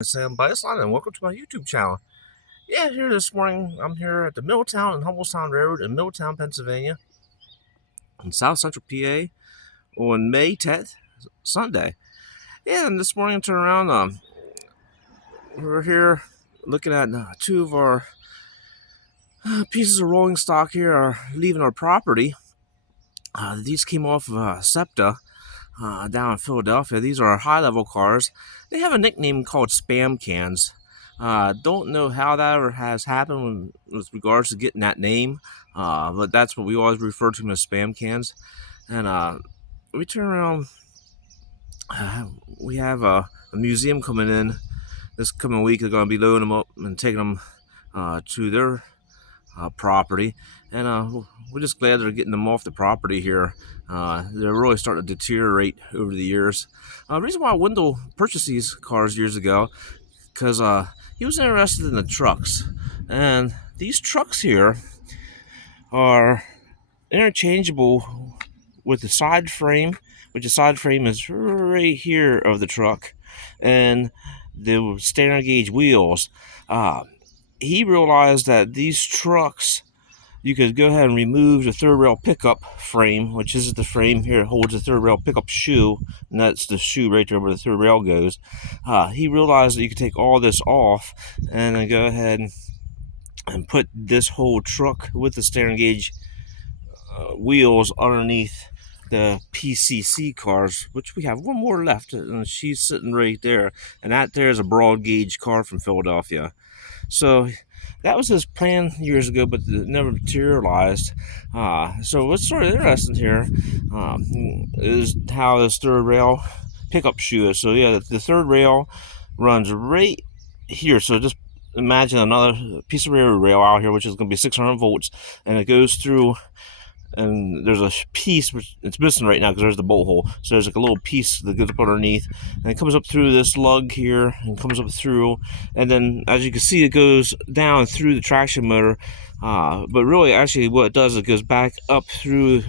Sam Biceline, and welcome to my YouTube channel. Yeah, here this morning, I'm here at the Middletown and Humboldt Road in Middletown, Pennsylvania, in South Central PA on May 10th, Sunday. Yeah, and this morning I turned around, we're here looking at two of our pieces of rolling stock here are leaving our property. These came off of SEPTA down in Philadelphia. These are high-level cars. They have a nickname called spam cans. Don't know how that has happened with regards to getting that name, but that's what we always refer to them as spam cans. And we turn around, we have a museum coming in this coming week. They're going to be loading them up and taking them to their property, and we're just glad they're getting them off the property here. They're really starting to deteriorate over the years. The reason why Wendell purchased these cars years ago, because he was interested in the trucks, and these trucks here are interchangeable with the side frame, which the side frame is right here of the truck, and the standard gauge wheels. He realized that these trucks, you could go ahead and remove the third rail pickup frame, which is the frame here that holds the third rail pickup shoe, and that's the shoe right there where the third rail goes. He realized that you could take all this off and then go ahead and put this whole truck with the standard gauge wheels underneath the PCC cars, which we have one more left, and she's sitting right there, and that there is a broad gauge car from Philadelphia. So that was his plan years ago, but it never materialized. So what's sort of interesting here is how this third rail pickup shoe is. So yeah, the third rail runs right here. So just imagine another piece of rail out here, which is going to be 600 volts, and it goes through. And there's a piece which it's missing right now because there's the bolt hole. So there's like a little piece that goes up underneath, and it comes up through this lug here, and comes up through, and then as you can see, it goes down through the traction motor. But really, actually, what it does is it goes back up through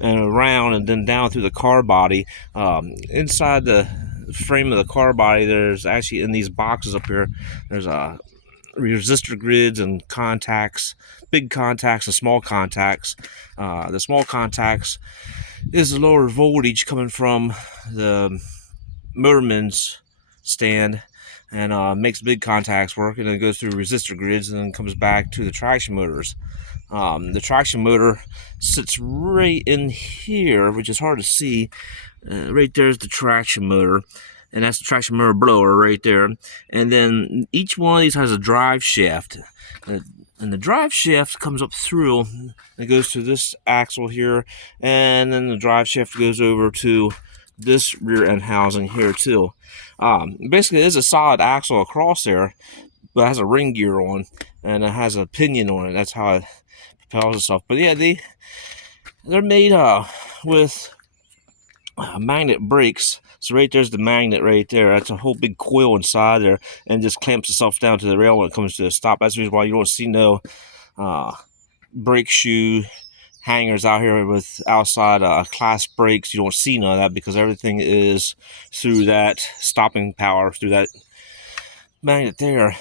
and around, and then down through the car body. Inside the frame of the car body, there's actually in these boxes up here, there's resistor grids and contacts, big contacts and small contacts. The small contacts is the lower voltage coming from the motorman's stand, and makes big contacts work, and then goes through resistor grids and then comes back to the traction motors. The traction motor sits right in here, which is hard to see. Right there's the traction motor, and that's the traction motor blower right there. And then each one of these has a drive shaft, and the drive shaft comes up through and goes to this axle here, and then the drive shaft goes over to this rear end housing here too. Basically, it is a solid axle across there, but it has a ring gear on, and it has a pinion on it. That's how it propels itself. But yeah, they're made with magnet brakes. So right there's the magnet right there. That's a whole big coil inside there, and just clamps itself down to the rail when it comes to a stop. That's the reason why you don't see no brake shoe hangers out here with outside class brakes. You don't see none of that because everything is through that stopping power, through that magnet there.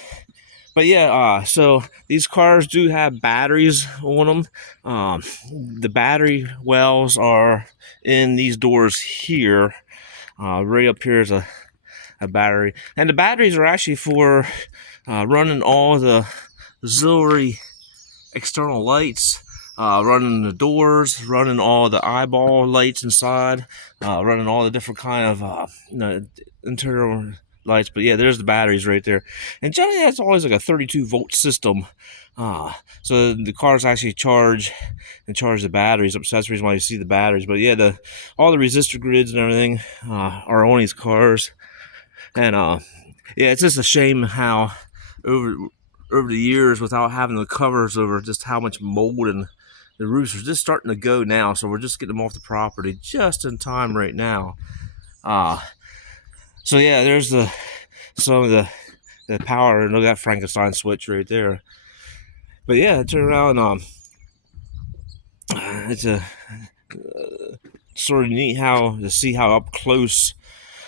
But yeah, so these cars do have batteries on them. The battery wells are in these doors here. Right up here is a battery, and the batteries are actually for running all the auxiliary external lights, running the doors, running all the eyeball lights inside, running all the different kind of interior lights. But yeah, there's the batteries right there, and generally that's always like a 32-volt system. So the cars actually charge the batteries up. So that's the reason why you see the batteries. But yeah, all the resistor grids and everything are on these cars, and yeah, it's just a shame how over the years, without having the covers over, just how much mold, and the roofs are just starting to go now. So we're just getting them off the property just in time right now. So yeah, there's some of the power, and look at that Frankenstein switch right there. But yeah, turn around. It's a sort of neat to see how up close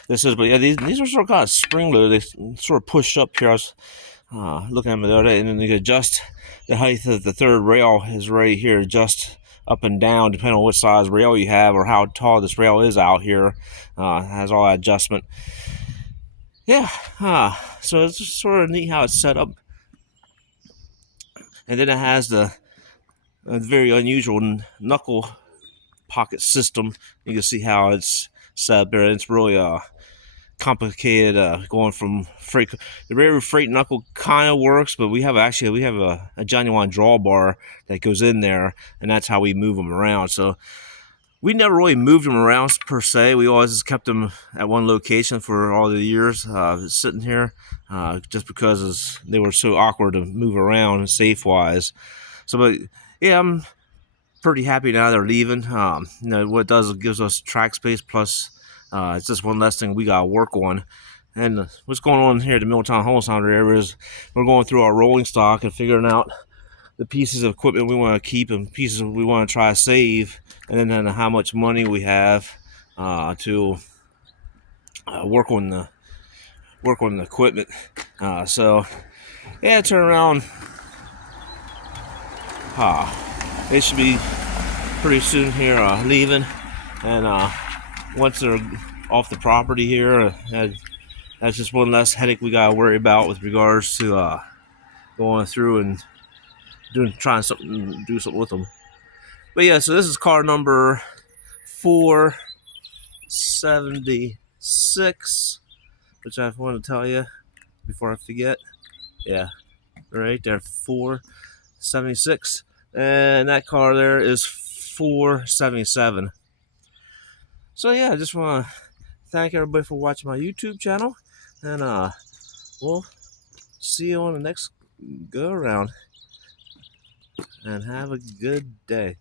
this is. But yeah, these are sort of kind of spring loaded. They sort of push up here. I was looking at them the other day, and then you can adjust the height of the third rail is right here, just up and down depending on which size rail you have or how tall this rail is out here. Has all that adjustment. Yeah, so it's just sort of neat how it's set up. And then it has the very unusual knuckle pocket system. You can see how it's set up there. It's really complicated going from freight. The rare freight knuckle kind of works, but we have a genuine drawbar that goes in there, and that's how we move them around. So we never really moved them around per se. We always just kept them at one location for all the years sitting here, just because they were so awkward to move around safe wise. So, but yeah, I'm pretty happy now they're leaving. What it does is it gives us track space, plus it's just one less thing we gotta work on. And what's going on here at the Middletown Home Center area is we're going through our rolling stock and figuring out the pieces of equipment we want to keep and pieces we want to try to save, and then how much money we have to work on the equipment. So yeah, turn around. They should be pretty soon here leaving, and once they're off the property here, that's just one less headache we gotta worry about with regards to going through and do something with them. But yeah, so this is car number 476, which I want to tell you before I forget. Yeah, right there, 476, and that car there is 477. So yeah, I just want to thank everybody for watching my YouTube channel, and we'll see you on the next go around, and have a good day.